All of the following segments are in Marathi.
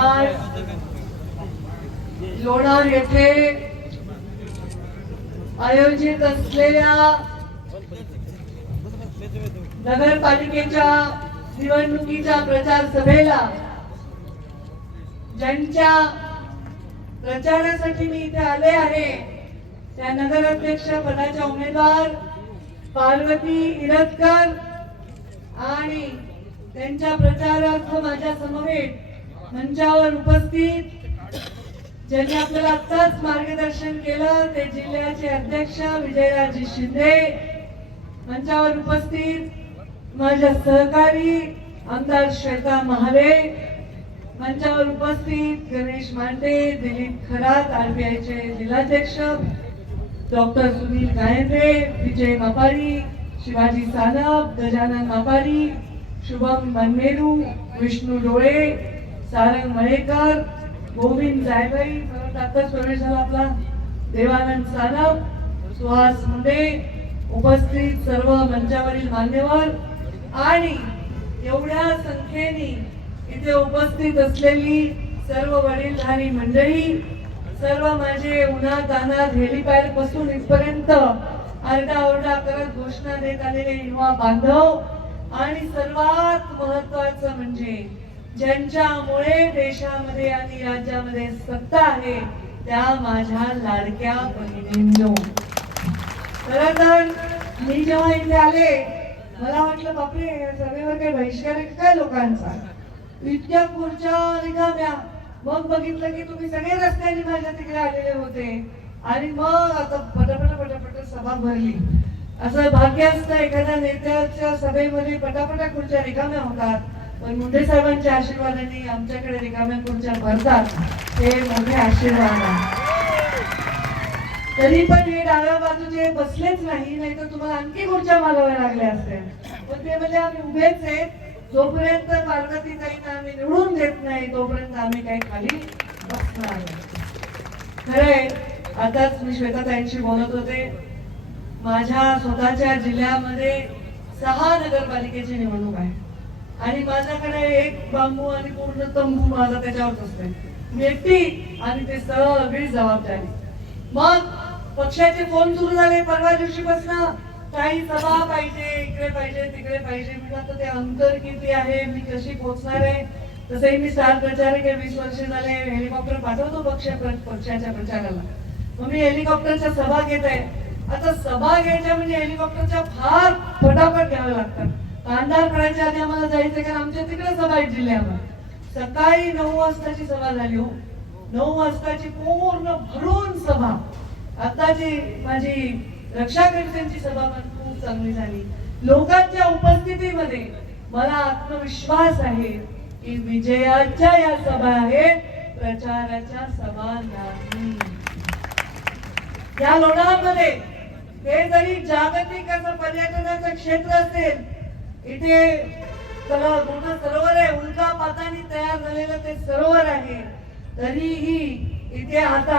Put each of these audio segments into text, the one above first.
आज लोणार येथे आयोजित असलेल्या नगरपालिकेच्या निवडणुकीच्या प्रचार सभेला ज्यांच्या प्रचारासाठी मी इथे आले आहे त्या नगराध्यक्ष पदाच्या उमेदवार पार्वती इरतकर आणि त्यांच्या प्रचारार्थ माझ्या समवेत मंचावर उपस्थित ज्यांनी आपल्याला आत्ताच मार्गदर्शन केलं ते जिल्ह्याचे अध्यक्ष विजयराजे शिंदे. मंचावर उपस्थित माझ्या सहकारी आमदार श्वेता महाले. मंचावर उपस्थित गणेश मांडे दिलीप खरात आरबीआयचे जिल्हाध्यक्ष डॉक्टर सुनील गायंद्रे विजय मापारी शिवाजी सानप गजानन मापारी शुभम मनमेरू विष्णू डोळे सारंग मळेकर गोविंद जायबाई परत आताच प्रवेश झाला आपला देवानंद सानप सुहास मुंडे उपस्थित सर्व मंचावरील मान्यवर आणि एवढ्या संख्येने इथे उपस्थित असलेली सर्व वडीलधारी मंडळी सर्व माझे उन्हात अनाथ हेलिपॅडपासून इथपर्यंत आरडाओरडा करत घोषणा देत आलेले युवा बांधव आणि सर्वात महत्वाचं म्हणजे ज्यांच्यामुळे देशामध्ये आणि राज्यामध्ये सत्ता आहे त्या माझ्या लाडक्या बहिणींनो. खर तर मी जेव्हा इथे आले मला वाटलं बापरे सभेवर काही बहिष्कार आहे काय लोकांचा? इतक्या खुर्च्या रिकाम्या. मग बघितलं की तुम्ही सगळे रस्त्याने माझ्या तिकडे आलेले होते. आणि मग आता पटापट पटापट सभा भरली. असं भाग्य असतं एखाद्या नेत्याच्या सभेमध्ये पटापटा खुर्च्या रिकाम्या होतात. पण मुंडे साहेबांच्या आशीर्वादाने आमच्याकडे रिकाम्या खुर्च्या भरतात. हे मोठे आशीर्वाद आहे. तरी पण हे डाव्या बाजूचे बसलेच नाही नाही तर तुम्हाला आणखी खुर्च्या मागाव्या लागल्या असत्या. पण ते म्हणजे आम्ही उभेच आहे जोपर्यंत पार्वतीताईंना आम्ही निवडून देत नाही तोपर्यंत आम्ही काही खाली बसणार खरंय आताच मी श्वेताताईंशी बोलत होते. माझ्या स्वतःच्या जिल्ह्यामध्ये सहा नगरपालिकेची निवडणूक आहे. आणि माझ्याकडे एक बांबू आणि पूर्ण तंबू माझा त्याच्यावर असते मी एकटी आणि ते सगळी जबाबदारी. मग पक्षाचे फोन सुरू झाले परवा दिवशीपासून काही सभा पाहिजे इकडे पाहिजे तिकडे पाहिजे. मी आता ते अंतर किती आहे? मी कशी पोहोचणार आहे? तसंही मी स्टार प्रचारक आहे वीस वर्ष झाले. हेलिकॉप्टर पाठवतो पक्ष पक्षाच्या प्रचाराला. मग मी हेलिकॉप्टरच्या सभा घेत आहे आता सभा घ्यायच्या म्हणजे हेलिकॉप्टरच्या फार फटाफट घ्याव्या लागतात. कांदा करायच्या आधी आम्हाला जायचं कारण आमच्या तिकडे सभा आहे जिल्ह्यामध्ये सकाळी नऊ वाजताची सभा झाली हो. नऊ वाजताची पूर्ण भरून सभा. आताची माझी रक्षाकर्त्यांची सभा पण खूप चांगली झाली. लोकांच्या उपस्थितीमध्ये मला आत्मविश्वास आहे की विजयाच्या या सभा आहेत प्रचाराच्या सभा नाही. या लोणामध्ये हे जरी जागतिक असं पर्यटनाचं क्षेत्र असेल इथे सगळं मोठं सरोवर आहे. उल्कापाताने तयार झालेलं ते सरोवर आहे. तरीही इथे आता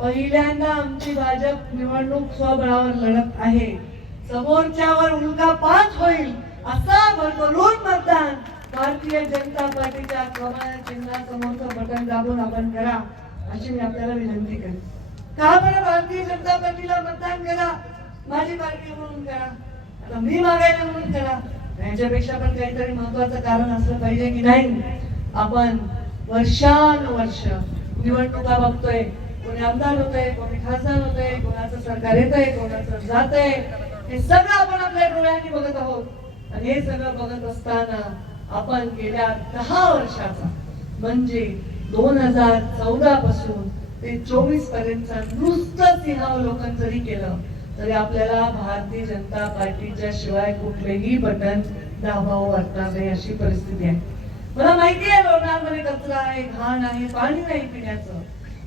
पहिल्यांदा आमची भाजप निवडणूक स्वबळावर लढत आहे. समोरच्यावर उल्कापात होईल असा भरभरून मतदान भारतीय जनता पार्टीच्या कमळ चिन्हासमोरचं बटन दाबून आपण करा अशी मी आपल्याला विनंती करेन. का बरं भारतीय जनता पार्टीला मतदान करा? माझी पार्टी म्हणून करा. आता मी मागायला म्हणून करा. याच्यापेक्षा पण काहीतरी महत्वाचं कारण असलं पाहिजे की नाही? आपण वर्षानुवर्ष निवडणुका बघतोय. कोणी आमदार होतंय कोणी खासदार होतंय कोणाचं सरकार येत आहे कोणाचं जात आहे हे सगळं आपण आपल्या डोळ्यांनी बघत आहोत. आणि हे सगळं बघत असताना आपण गेल्या दहा वर्षाचा म्हणजे दोन हजार चौदा पासून ते चोवीस पर्यंतचा नुसतं सिंहावलोकन जरी केलं तरी आपल्याला भारतीय जनता पार्टीच्या शिवाय कुठलेही बटन दाबावं वाटणार नाही अशी परिस्थिती आहे. मला माहिती आहे लोणारमध्ये कचरा आहे घाण आहे पाणी नाही पिण्याचं.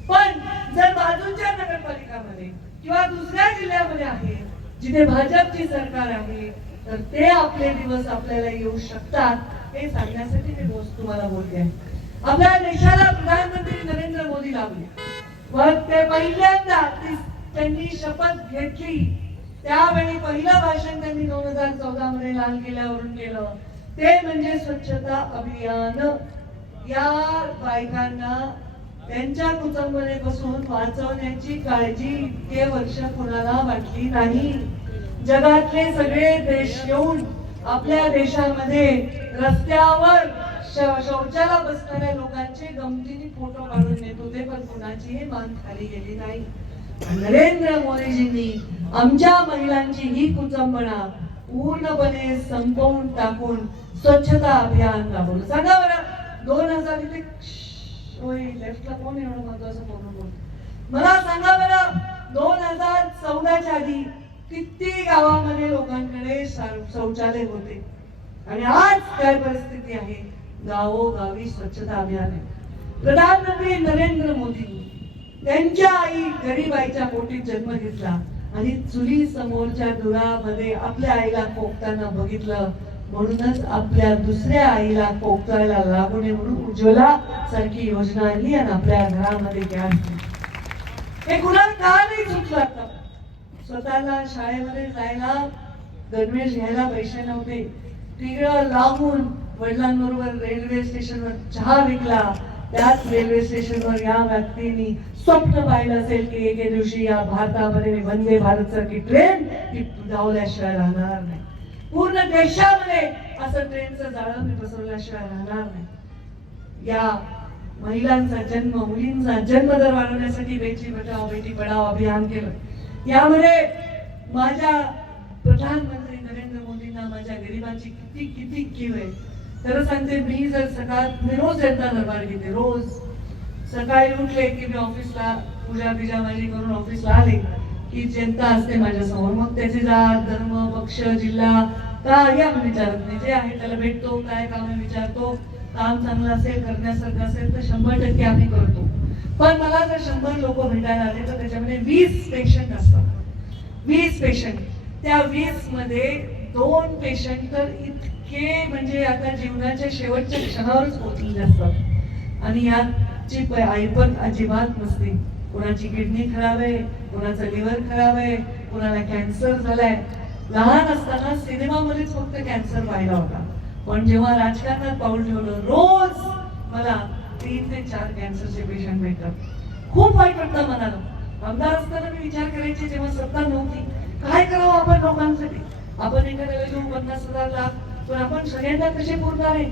पण जर बाजूच्या नगरपालिकामध्ये किंवा दुसऱ्या जिल्ह्यामध्ये आहे जिथे भाजपची सरकार आहे तर ते आपले दिवस आपल्याला येऊ शकतात हे सांगण्यासाठी मी रोज तुम्हाला बोलते आहे. आपल्या देशाला प्रधानमंत्री नरेंद्र मोदी लाभले मग ते पहिल्यांदा त्यांनी शपथ घेतली. त्यावेळी पहिलं भाषण त्यांनी दोन हजार चौदा मध्ये लाल किल्ल्यावरून केलं. ते म्हणजे स्वच्छता अभियान. या बायकांना त्यांच्या कुटुंबापासून वाचवण्याची काळजी इतके वर्ष कुणाला वाटली नाही. जगातले सगळे देश येऊन आपल्या देशामध्ये रस्त्यावर शौचाला बसणाऱ्या लोकांचे गमतीने फोटो काढून नेत होते पण कुणाचीही मान खाली गेली नाही. नरेंद्र मोदीजींनी आमच्या महिलांची ही कुचंबणा पूर्णपणे संपवून टाकून स्वच्छता अभियान राबवलं. सांगा बरं दोन हजार इथे लेफ्टला कोण एवढं महत्वाचं बोलून बोल मला सांगा बरं दोन हजार चौदाच्या आधी किती गावामध्ये लोकांकडे शौचालय होते? आणि आज काय परिस्थिती आहे? गावोगावी स्वच्छता अभियान आहे. प्रधानमंत्री नरेंद्र मोदी त्यांच्या आई गरीब आईच्या पोटीत जन्म घेतला. आणि चुली समोरच्या धुरामध्ये आपल्या आईला कोकताना बघितलं. म्हणूनच आपल्या दुसऱ्या आईला पोखतायला लागू नये म्हणून उज्ज्वला सारखी योजना आणली आणि आपल्या घरामध्ये गॅस हे कुणाला का नाही चुकलं आता? स्वतःला शाळेमध्ये जायला गणवेश घ्यायला पैसे नव्हते. तिकडं लावून वडिलांबरोबर रेल्वे स्टेशनवर चहा विकला. त्याच रेल्वे स्टेशनवर या व्यक्तींनी स्वप्न पाहिलं असेल की एके दिवशी या भारतामध्ये वंदे भारत सारखी ट्रेन ही धावल्याशिवाय राहणार नाही. पूर्ण देशामध्ये असं ट्रेनचं जाळं मी बसवल्याशिवाय राहणार नाही. या महिलांचा जन्म मुलींचा जन्म दर वाढवण्यासाठी बेटी बचाव बेटी पढाव अभियान केलं. यामध्ये माझ्या प्रधानमंत्री नरेंद्र मोदींना माझ्या गरिबांची किती किती कीव आहे तर सांगते मी जर सकाळ मी रोज त्यांचा दरबार घेते रोज. सकाळी उठले की मी ऑफिसला पूजा बिजा माझी करून ऑफिसला आले की जनता असते माझ्यासमोर. मग त्याचे जात धर्म पक्ष जिल्हा हे आम्ही विचारत नाही. जे आहे त्याला भेटतो काय काम विचारतो. काम चांगलं असेल करण्यासारखं असेल तर शंभर टक्के आम्ही करतो. पण मला जर शंभर लोक भेटायला आले तर त्याच्यामध्ये वीस पेशंट असतात. वीस पेशंट त्या वीसमध्ये दोन पेशंट तर इतके म्हणजे आता जीवनाच्या शेवटच्या क्षणावरच पोहोचलेले असतात. आणि याची आई पण अजिबात नसते. कोणाची किडनी खराब आहे कोणाचं लिव्हर खराब आहे कोणाला कॅन्सर झालाय. लहान असताना सिनेमामध्येच फक्त कॅन्सर पाहिला होता. पण जेव्हा राजकारणात पाऊल ठेवलं रोज मला तीन ते चार कॅन्सरचे पेशंट भेटतात. खूप वाईट वाटतं मनाला. आमदार असताना मी विचार करायचे जेव्हा सत्ता नव्हती. काय करावं आपण लोकांसाठी? आपण एखाद्या पन्नास हजार लाख पण आपण सगळ्यांना कसे पुरणार आहे?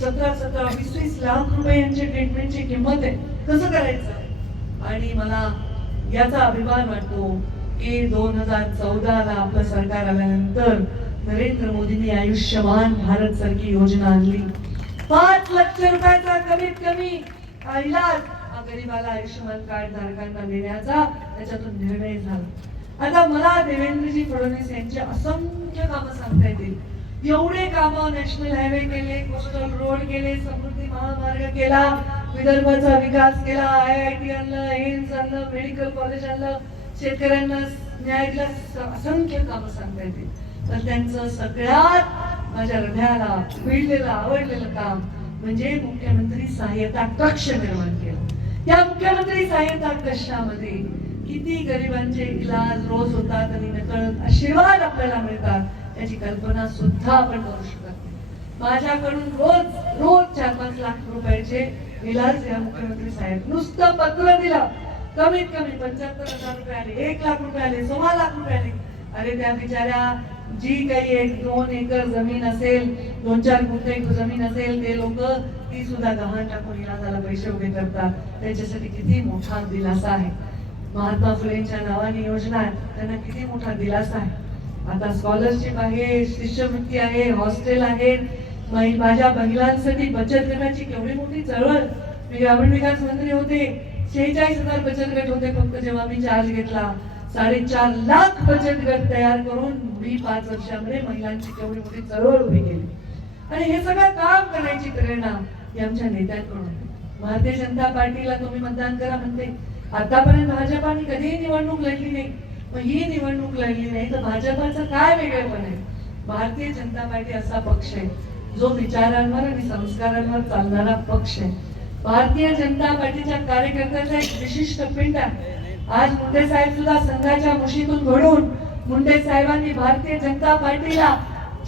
सतरा सतरा वीस वीस लाख रुपये यांची ट्रीटमेंटची किंमत आहे. कसं करायचं? आणि मला याचा अभिमान वाटतो की दोन हजार चौदाला आपलं सरकार आल्यानंतर नरेंद्र मोदींनी आयुष्यमान भारत सारखी योजना आणली. पाच लक्ष रुपयाचा कमीत कमी इलाज हा गरीबाला आयुष्यमान कार्ड धारकांना देण्याचा त्याच्यातून निर्णय झाला. आता मला देवेंद्रजी फडणवीस यांचे असंख्य कामं सांगता येतील. एवढे कामं नॅशनल हायवे केले कोस्टल रोड केले समृद्धी महामार्ग केला विदर्भाचा विकास केला आय आय टी आणलं एम्स आणलं मेडिकल कॉलेज आणलं. शेतकऱ्यांना न्याय दिला असंख्य कामं सांगता येतील. तर त्यांचं सगळ्यात माझ्या हृदयाला मिळलेलं आवडलेलं काम म्हणजे मुख्यमंत्री सहाय्यता कक्ष निर्माण केलं. या मुख्यमंत्री सहाय्यता कक्षामध्ये किती गरिबांचे इलाज रोज होतात आणि नकळत आशीर्वाद आपल्याला मिळतात त्याची कल्पना सुद्धा आपण करू शकत नाही. माझ्याकडून रोज रोज चार पाच लाख रुपयाचे इलाज या मुख्यमंत्री साहेब नुसतं पत्र दिलं. कमीत कमी पंच्याहत्तर हजार रुपये आले एक लाख रुपये आले सव्वा लाख रुपये आले. अरे त्या बिचाऱ्या जी काही एक दोन एकर जमीन असेल दोन चार गुंठे जमीन असेल ते लोक ती सुद्धा गहाण टाकून इलाजाला पैसे उभे करतात. त्याच्यासाठी किती मोठा दिलासा आहे. महात्मा फुलेंच्या नावाने योजना त्यांना किती मोठा दिलासा आहे. आता स्कॉलरशिप आहे शिष्यवृत्ती आहे हॉस्टेल आहे. माझ्या महिलांसाठी बचत गटाची केवढी मोठी चळवळ. मी ग्रामीण विकास मंत्री होते. शेहेचाळीस हजार बचत गट होते फक्त जेव्हा मी चार्ज घेतला. साडेचार लाख बचत गट तयार करून मी पाच वर्षामध्ये महिलांची केवढी मोठी चळवळ उभी केली. आणि हे सगळं काम करण्याची प्रेरणा ही आमच्या नेत्यांकडून भारतीय जनता पार्टीला तुम्ही मतदान करा म्हणते. आतापर्यंत भाजपाने कधीही निवडणूक लढली नाही. मग ही निवडणूक लढली नाही तर भाजपाचं काय वेगळेपण आहे? भारतीय जनता पार्टी असा पक्ष आहे जो विचारांवर आणि संस्कारांवर चालणारा पक्ष आहे. भारतीय जनता पार्टीच्या कार्यकर्त्याचा एक विशिष्ट पिंड आहे. आज मुंडे साहेब सुद्धा संघाच्या मुशीतून घडून मुंडे साहेबांनी भारतीय जनता पार्टीला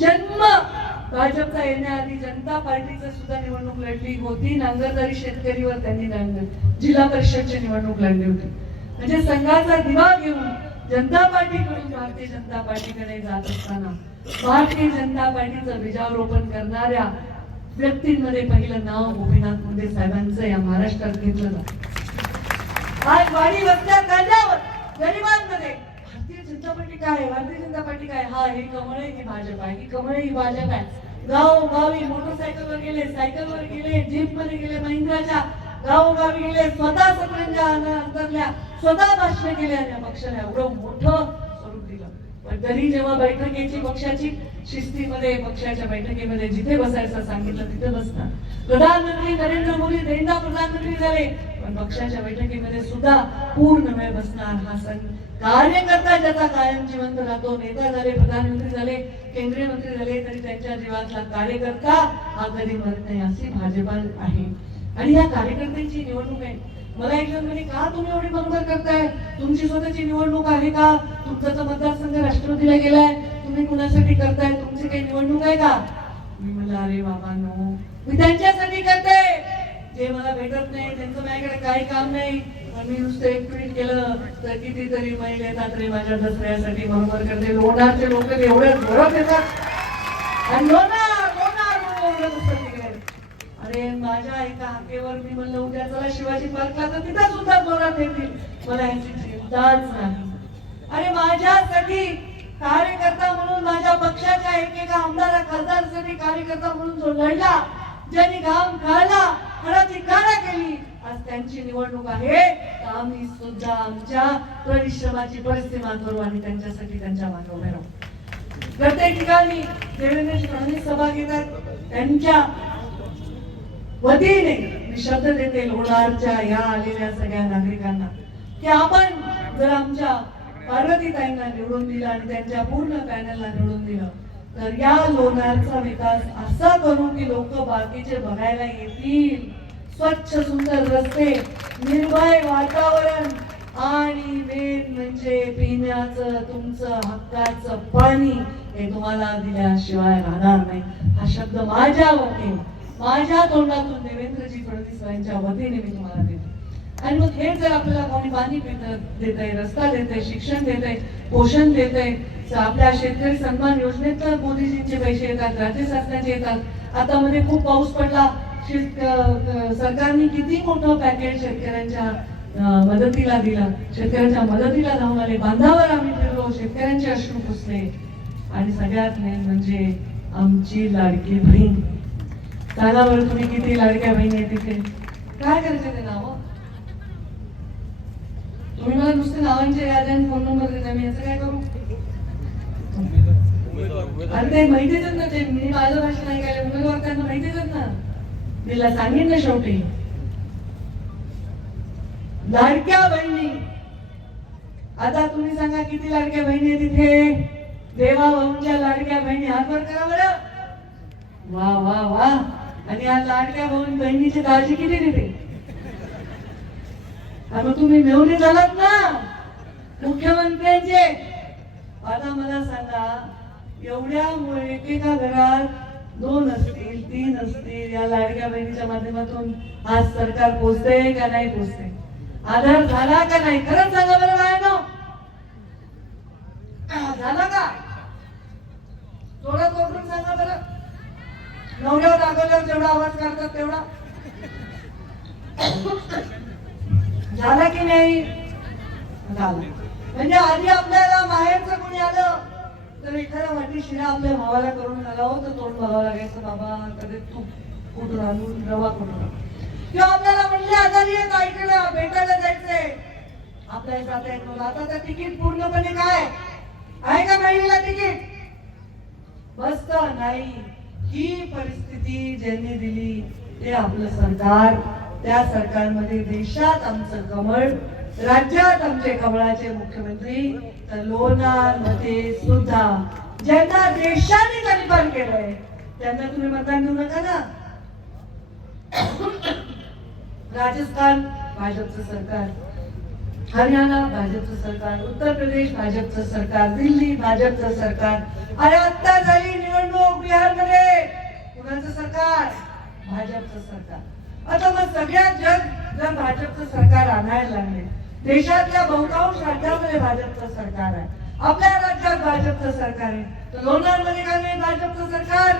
जन्म भाजपचा येण्याआधी जनता पार्टीचं सुद्धा निवडणूक लढली होती. नांगरदारी शेतकरीवर त्यांनी नांगर जिल्हा परिषदची निवडणूक लढली होती. म्हणजे संघाचा दिवा घेऊन जनता पार्टीकडून भारतीय जनता पार्टीकडे जात असताना भारतीय जनता पार्टीचं बीजारोपण करणाऱ्या व्यक्तींमध्ये पहिलं नाव गोपीनाथ मुंडे साहेबांचं या महाराष्ट्रात घेतलं जात. आज वाडी वस्त्या काढल्यावर गरिबांमध्ये भारतीय जनता पार्टी काय भारतीय जनता पार्टी काय? हा हे कमळ ही भाजप आहे. ही कमळ ही भाजप आहे. गाव गावी मोटरसायकलवर गेले सायकलवर गेले जीपमध्ये गेले महिंद्राच्या गावोगावी गेले स्वतः सतरंजा अंतरल्या. स्वतः भाषण केले आणि या पक्षाला एवढं मोठं स्वरूप दिलं. पण तरी जेव्हा बैठकीची पक्षाची शिस्तीमध्ये पक्षाच्या बैठकीमध्ये जिथे बसायचं सांगितलं तिथे बसतात प्रधानमंत्री नरेंद्र मोदी दोनदा प्रधानमंत्री झाले पण पक्षाच्या बैठकीमध्ये सुद्धा पूर्ण वेळ बसणार हा सण. कार्यकर्ता ज्याचा कायम जिवंत राहतो नेता झाले प्रधानमंत्री झाले केंद्रीय मंत्री झाले तरी त्यांच्या जीवातला कार्यकर्ता हा कधी मरत नाही अशी भाजपा आहे. आणि या कार्यकर्त्यांची निवडणूक आहे. मला एक जण म्हणे का तुम्ही एवढी बरोबर करताय? तुमची स्वतःची निवडणूक आहे का? तुमचा तर मतदारसंघ राष्ट्रपतीला गेलाय. तुम्ही कुणासाठी करताय? तुमची काही निवडणूक आहे का? मी म्हणलं अरे बाबा नो. मी त्यांच्यासाठी करते. जे मला भेटत नाही त्यांचं माझ्याकडे काही काम नाही. पण मी नुसतं एक ट्विट केलं तर कितीतरी महिला येतात रे माझ्या दसऱ्यासाठी बरोबर करते. लोणारचे लोक एवढ्या जोरात येतात. आणि लोणार लोणार म्हणून ओरडत असतात तिकडे अरे माझ्या एका हाकेवर मी म्हणलं उद्या चला शिवाजी पार्कला तर तिथं सुद्धा जोरात येतील. मला यांची चिंताच नाही. अरे माझ्यासाठी कार्यकर्ता म्हणून माझ्या पक्षाच्या एकेका आमदारा खासदारसाठी कार्यकर्ता म्हणून जो लढला ज्यांनी घाम खाला हळाची काळा केली आज त्यांची निवडणूक आहे. तर आम्ही सुद्धा आमच्या परिश्रमाची परिस्थिती करू आणि त्यांच्यासाठी त्यांच्या मागे उभे राहू. प्रत्येक ठिकाणी देवेंद्र फडणवीस सभा घेतात. त्यांच्या वतीने मी शब्द देते लोणारच्या या आलेल्या सगळ्या नागरिकांना. की आपण जर आमच्या पार्वतीताईंना निवडून दिलं आणि त्यांच्या पूर्ण पॅनलला निवडून दिलं तर या लोणारचा विकास असा करू की लोक बाकीचे बघायला येतील. स्वच्छ सुंदर रस्ते निर्भय वातावरण आणि मेन म्हणजे पिण्याचं तुमचं हक्काचं पाणी हे तुम्हाला दिल्याशिवाय राहणार नाही. हा शब्द माझ्या वतीने माझ्या तोंडातून देवेंद्रजी फडणवीस यांच्या वतीने मी तुम्हाला देते. आणि मग हे जर आपल्याला कोणी पाणी देत आहे रस्ता देत आहे शिक्षण देत आहे पोषण देत आहे आपल्या शेतकरी सन्मान योजनेत तर मोदीजींचे पैसे येतात राज्य शासनाचे येतात. आता मध्ये खूप पाऊस पडला. शेत सरकारने किती मोठं पॅकेज शेतकऱ्यांच्या मदतीला दिलं. शेतकऱ्यांच्या मदतीला धावून आले. बांधावर आम्ही फिरलो. शेतकऱ्यांचे अश्रू पुसले. आणि सगळ्यात मेन म्हणजे आमची लाडकी बहीण. बरं तुम्ही किती लाडक्या बहिणी आहे तिथे? काय करायचं ते नाव? तुम्ही मला नुसते नावांचे याद आणि फोन नंबर देता मी याचं काय करू? आणि ते माहितीच ना ते. मी माझं भाषण ऐकायला उमेदवार त्यांना माहितीच ना. तिला सांगेन ना शेवटी. लाडक्या बहिणी. आता तुम्ही सांगा किती लाडक्या बहिणी आहे तिथे? देवा भाऊंच्या लाडक्या बहिणी. हातवर करा बरं. वा वा वा. आणि या लाडक्या भाऊन बहिणीची काळजी किती देते आणि मग तुम्ही मेवणी झालात ना? मुख्यमंत्र्यांचे. आता मला सांगा एवढ्यामुळे एकेका घरात दोन असतील तीन असतील या लाडक्या बहिणीच्या माध्यमातून आज सरकार पोचते का नाही पोचते आधार झाला का नाही? खरंच सांगा बरं बायनो झाला का थोडं तोडून सांगा बरं नवऱ्यावर दाखवल्यावर जेवढा आवाज काढतात तेवढा. झाला की नाही? झालं. म्हणजे आधी आपल्याला बाहेरचं कोणी आलं तर एखाद्या वाटी शिरा आपल्या भावाला करून घालावं तर तोंड बघावं लागायचं बाबा कधी तूप कुठून आणून रवा कुठून किंवा आपल्याला म्हणले आजारी येत ऐकलं भेटायला जायचंय. आपल्याला जाता येत नव्हतं. आता तर तिकीट पूर्णपणे काय? आहे का महिलेला तिकीट? बसत. नाही. ही परिस्थिती ज्यांनी दिली ते आपलं सरकार त्या सरकारमध्ये देशात आमचं कमळ राज्यात आमचे कमळाचे मुख्यमंत्री तर लोणार मध्ये सुद्धा ज्यांना देशाने कलिपान केलंय त्यांना तुम्ही मतदान देऊ नका ना. राजस्थान भाजपचं सरकार. हरियाणा भाजपचं सरकार. उत्तर प्रदेश भाजपचं सरकार. दिल्ली भाजपचं सरकार. आणि आता झाली निवडणूक बिहारमध्ये. कुणाचं सरकार भाजपचं सरकार. आता मग सगळ्यात जग जर भाजपचं सरकार आणायला लागले देशातल्या बहुतांश राज्यामध्ये भाजपचं सरकार आहे. आपल्या राज्यात भाजपचं सरकार आहे. तर लोणारमध्ये काय नाही भाजपचं सरकार?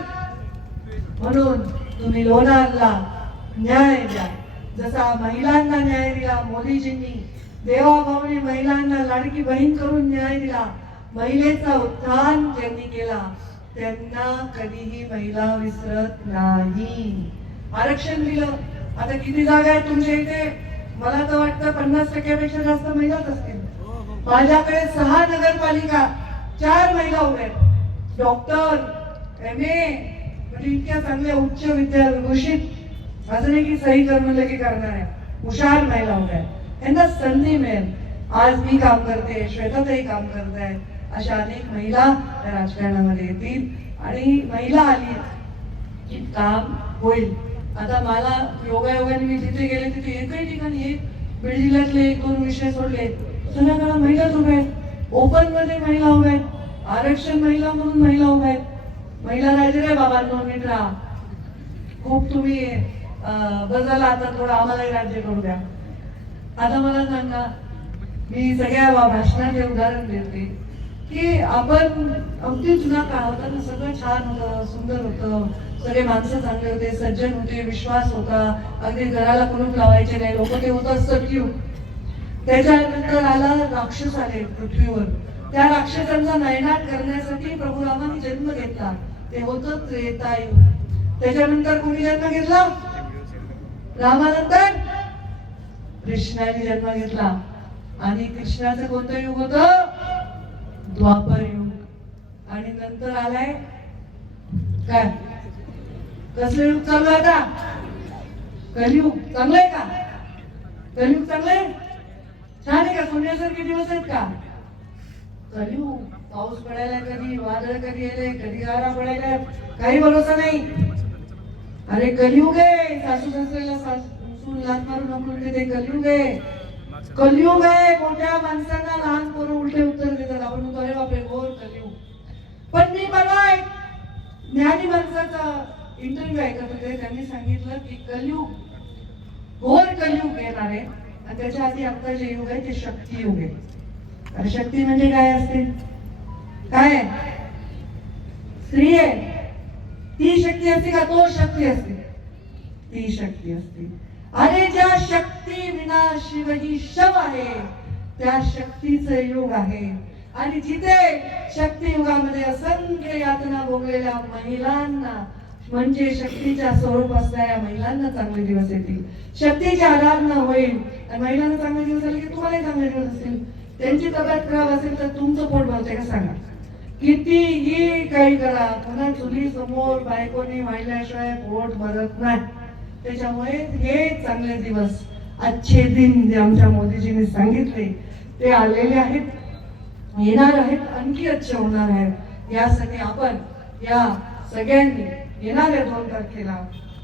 म्हणून तुम्ही लोणारला न्याय द्या. जसा महिलांना न्याय दिला मोदीजींनी देवाभाऊनी महिलांना लाडकी बहीण करून न्याय दिला. महिलेचा उत्थान ज्यांनी केला त्यांना कधीही महिला विसरत नाही. आरक्षण दिलं. आता किती जागा आहेत तुमच्या इथे? मला तर वाटतं पन्नास टक्क्यापेक्षा जास्त महिलाच असतील. माझ्याकडे सहा नगरपालिका चार महिला उभ्या डॉक्टर एम ए म्हणजे इतक्या चांगल्या उच्च विद्या घोषित असं नाही की सही कर म्हणलं की करणार आहे हुशार महिला उभ्या आहेत. यांना संधी मिळेल. आज मी काम करते श्वेताताई काम करत आहेत अशा अनेक महिला त्या राजकारणामध्ये येतील. आणि महिला आली की काम होईल. आता मला योगायोगाने मी जिथे गेले तिथे एकही ठिकाणी एक बीड जिल्ह्यातले एक दोन विषय सोडले. सगळ्याकडे महिलाच उभ्या आहेत. ओपनमध्ये महिला उभ्या आहेत. आरक्षण महिला म्हणून महिला उभ्या आहेत. महिला राहिले रे बाबांनो नीट राहा. खूप तुम्ही बदला आता थोडं आम्हालाही राज्य करू द्या. आता मला सांगा मी सगळ्या भाषणाचे उदाहरण देते. की आपण अगदी जुना काळ होता ना सगळं छान होतं सुंदर होतं. सगळे माणसं चांगले होते सज्जन होते विश्वास होता. अगदी घराला कुलूप लावायचे नाही लोक ते होत सत्युग त्याच्यानंतर आला राक्षस आले पृथ्वीवर. त्या राक्षसांचा नयनाट करण्यासाठी प्रभू रामाने जन्म घेतला. ते होतं येऊ त्याच्यानंतर कोणी जन्म घेतला? रामानंतर कृष्णाने जन्म घेतला. आणि कृष्णाचं कोणतं युग होतं? द्वापर युग. आणि नंतर आलाय काय? कसलं युग चालू आहे आता? कलियुग. चांगलंय का? कलियुग चांगलंय छान आहे का? सोन्यासारखे दिवस आहेत का? कलियुग. पाऊस पडायला कधी वादळ कधी येले कधी गारा पडायला काही भरोसा नाही. अरे कलियुग आहे. सासू सासऱ्याला सासून लात मारून नको ते कलियुग आहे. कलयुग आहे मोठ्या माणसांना लहान पोरं उलटे उत्तर देतात? आपण म्हणतो अरे बापरे घोर कलयुग. पण मी मला एक ज्ञानी माणसाचा इंटरव्ह्यू ऐकत होते. त्यांनी सांगितलं की कलयुग घोर कलयुग येणार आहे. आणि त्याच्या आधी आता जे युग आहे ते शक्ती युग आहे. आणि शक्ती म्हणजे काय असते? काय? आहे? स्त्री आहे. ती शक्ती असते का? तो शक्ती असते. ती शक्ती असते. अरे ज्या शक्ती विना शिव ही शव आहे त्या शक्तीचं युग आहे. आणि जिथे शक्ती युगामध्ये असंख्य यातना भोगलेल्या महिलांना म्हणजे शक्तीच्या स्वरूप असणाऱ्या महिलांना चांगले दिवस येतील. शक्तीच्या आराधना होईल आणि महिलांना चांगले दिवस आले की तुम्हालाही चांगले दिवस असतील त्यांची तब्येत खराब असेल तर तुमचं पोट भरते का सांगा. कितीही काही करा पुन्हा चुली समोर बायकोनी वाहिल्याशिवाय पोट भरत नाही. त्याच्यामुळे हे चांगले दिवस अच्छे दिन जे आमच्या मोदीजींनी सांगितले ते आलेले आहेत येणार आहेत आणखी अच्छे होणार आहेत. यासाठी आपण या सगळ्यांनी येणाऱ्या दोन तारखेला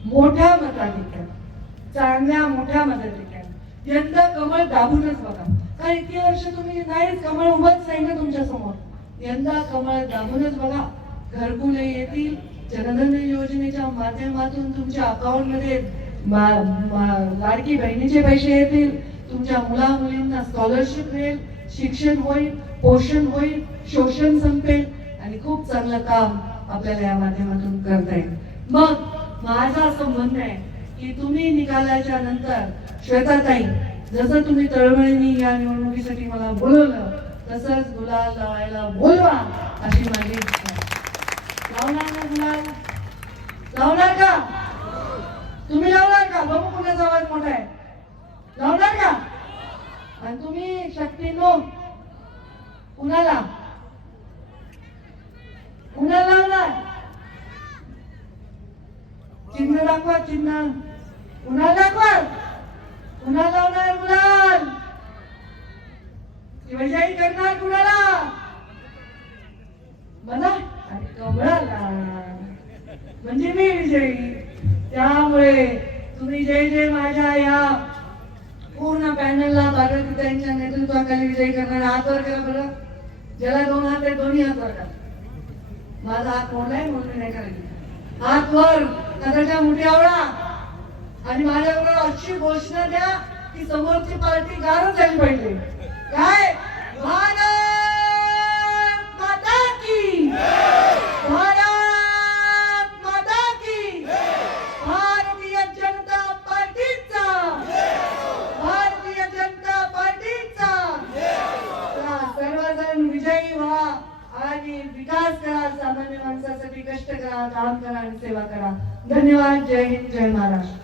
मोठ्या मताधिक्यात चांगल्या मोठ्या मताधिक्यात यंदा कमळ दाबूनच बघा. कारण इतकी वर्ष तुम्ही नाहीच कमळ उभंच नाही ना तुमच्यासमोर यंदा कमळ दाबूनच बघा. घरकुले येतील जनधन योजनेच्या माध्यमातून तुमच्या अकाउंटमध्ये मा- मा- लाडकी बहिणीचे पैसे येतील तुमच्या मुला मुलींना स्कॉलरशिप मिळेल शिक्षण होईल पोषण होईल शोषण संपेल आणि खूप चांगलं काम आपल्याला या माध्यमातून करता येईल. मग माझं असं म्हणणं आहे की तुम्ही निकालाच्या नंतर श्वेताताई जसं तुम्ही तळमळीने या निवडणुकीसाठी मला बोलवलं तसंच गुलाल लावायला बोलवा अशी माझी लावणार लावणार का? तुम्ही लावणार का? बघू कुणाचा आवाज मोठा आहे. लावणार का? आणि तुम्ही शक्ती नो कुणाला? कुणाला लावणार? चिन्ह दाखवा चिन्ह. कुणाला दाखवा? कुणाला लावणार मुलाल? शिवशाही करणार कुणाला? बना म्हणजे मी विजयी. त्यामुळे तुम्ही जय जय माझ्या या पूर्ण पॅनलला पार्वती त्यांच्या नेतृत्वाखाली विजयी करणार हात वर करा बरं. ज्याला दोन हात आहे दोन्ही हात वर माझा हात मोडला आहे म्हणून नाही हात वर. कदाच्या मुठी आवडा. आणि माझ्याबरोबर अशी घोषणा द्या की समोरची पार्टी गारच झाली पाहिजे. काय? मान सामान्य माणसासाठी कष्ट करा काम करा आणि सेवा करा. धन्यवाद. जय हिंद जय महाराष्ट्र.